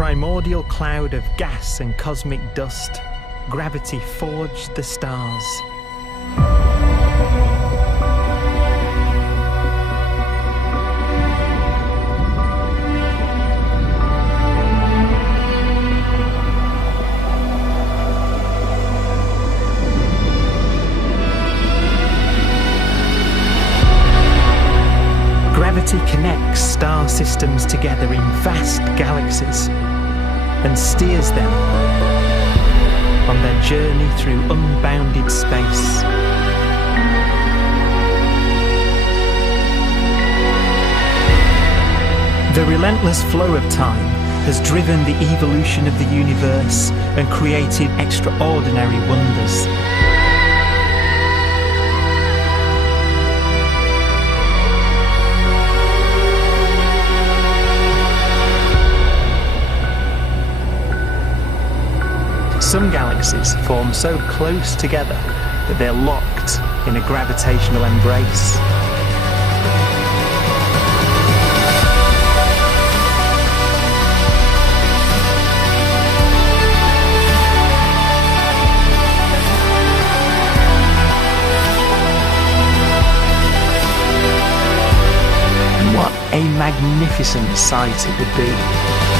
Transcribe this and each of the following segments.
primordial cloud of gas and cosmic dust, gravity forged the stars. Gravity connects star systems together in vast galaxies and steers them on their journey through unbounded space. The relentless flow of time has driven the evolution of the universe and created extraordinary wonders. Some galaxies form so close together that they're locked in a gravitational embrace. What a magnificent sight it would be.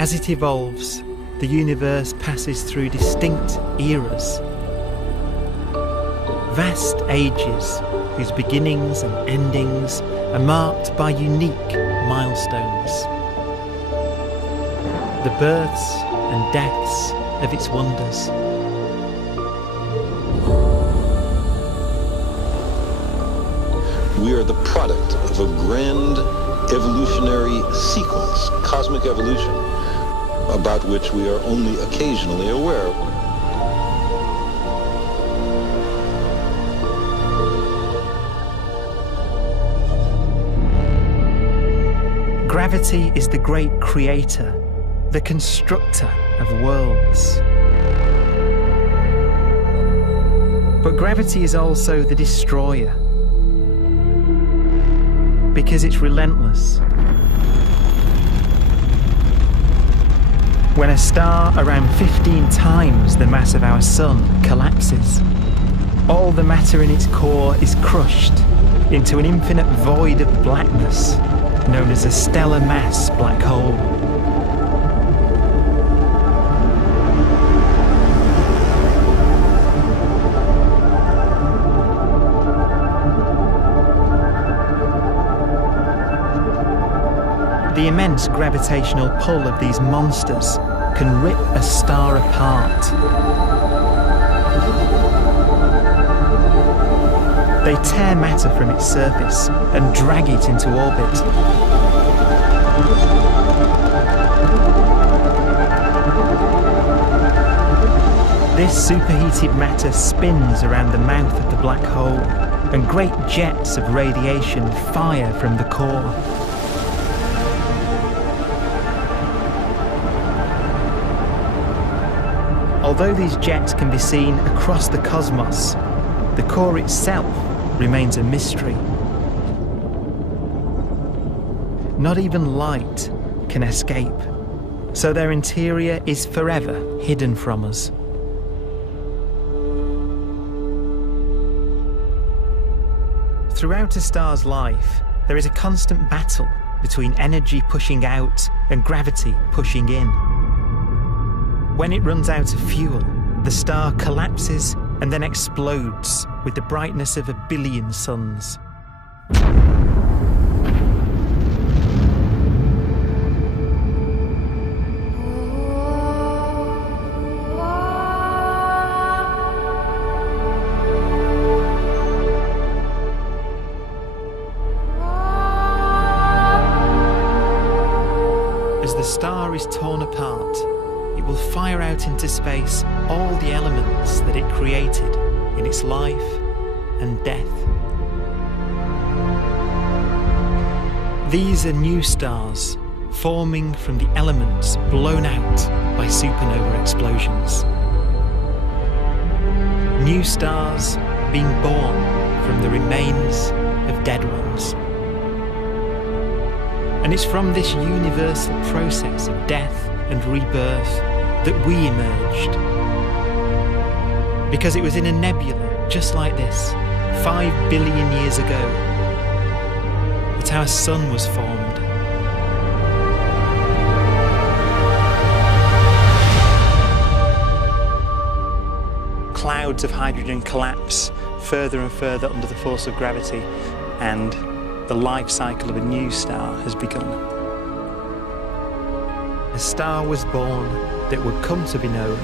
As it evolves, the universe passes through distinct eras. Vast ages whose beginnings and endings are marked by unique milestones. The births and deaths of its wonders. We are the product of a grand evolutionary sequence, cosmic evolution, about which we are only occasionally aware. Gravity is the great creator, the constructor of worlds. But gravity is also the destroyer, because it's relentless. When a star around 15 times the mass of our Sun collapses, all the matter in its core is crushed into an infinite void of blackness known as a stellar mass black hole. The immense gravitational pull of these monsters can rip a star apart. They tear matter from its surface and drag it into orbit. This superheated matter spins around the mouth of the black hole, and great jets of radiation fire from the core. Although these jets can be seen across the cosmos, the core itself remains a mystery. Not even light can escape, so their interior is forever hidden from us. Throughout a star's life, there is a constant battle between energy pushing out and gravity pushing in. When it runs out of fuel, the star collapses and then explodes with the brightness of 1 billion suns. As the star is torn apart, it will fire out into space all the elements that it created in its life and death. These are new stars forming from the elements blown out by supernova explosions. New stars being born from the remains of dead ones. And it's from this universal process of death and rebirth that we emerged. Because it was in a nebula just like this, 5 billion years ago, that our sun was formed. Clouds of hydrogen collapse further and further under the force of gravity, and the life cycle of a new star has begun. A star was born that would come to be known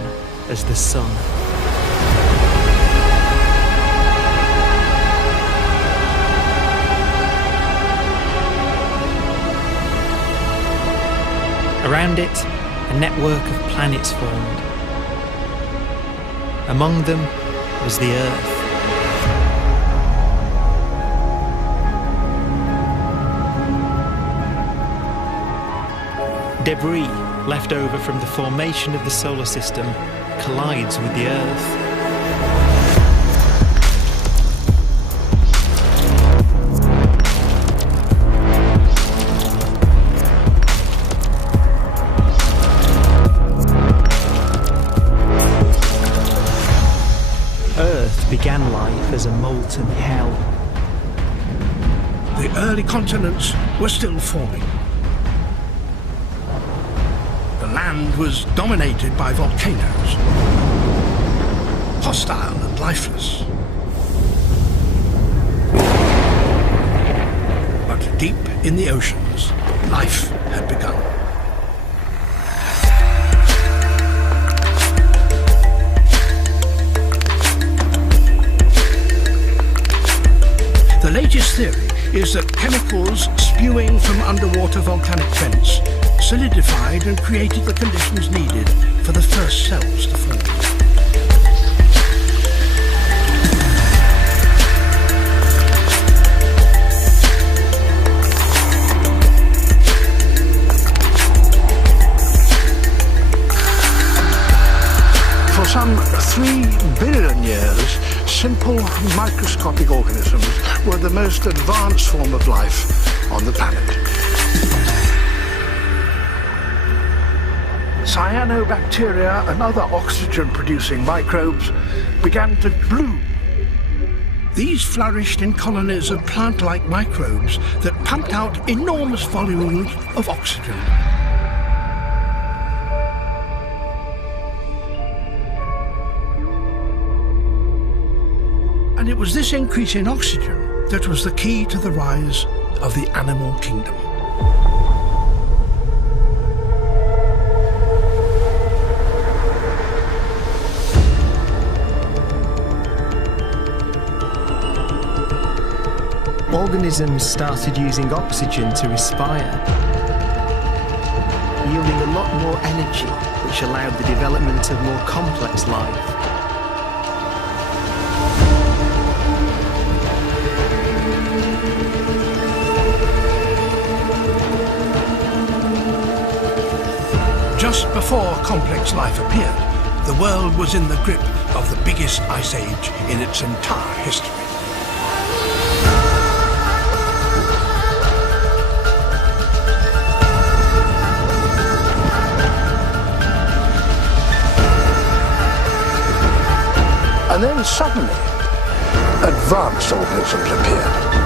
as the Sun. Around it, a network of planets formed. Among them was the Earth. Debris left over from the formation of the solar system collides with the Earth. Earth began life as a molten hell. The early continents were still forming. The land was dominated by volcanoes, hostile and lifeless. But deep in the oceans, life had begun. The latest theory is that chemicals spewing from underwater volcanic vents solidified and created the conditions needed for the first cells to form. For some 3 billion years, simple microscopic organisms were the most advanced form of life on the planet. Cyanobacteria and other oxygen-producing microbes began to bloom. These flourished in colonies of plant-like microbes that pumped out enormous volumes of oxygen. And it was this increase in oxygen that was the key to the rise of the animal kingdom. Organisms started using oxygen to respire, yielding a lot more energy, which allowed the development of more complex life. Just before complex life appeared, the world was in the grip of the biggest ice age in its entire history. And then suddenly, advanced organisms appeared.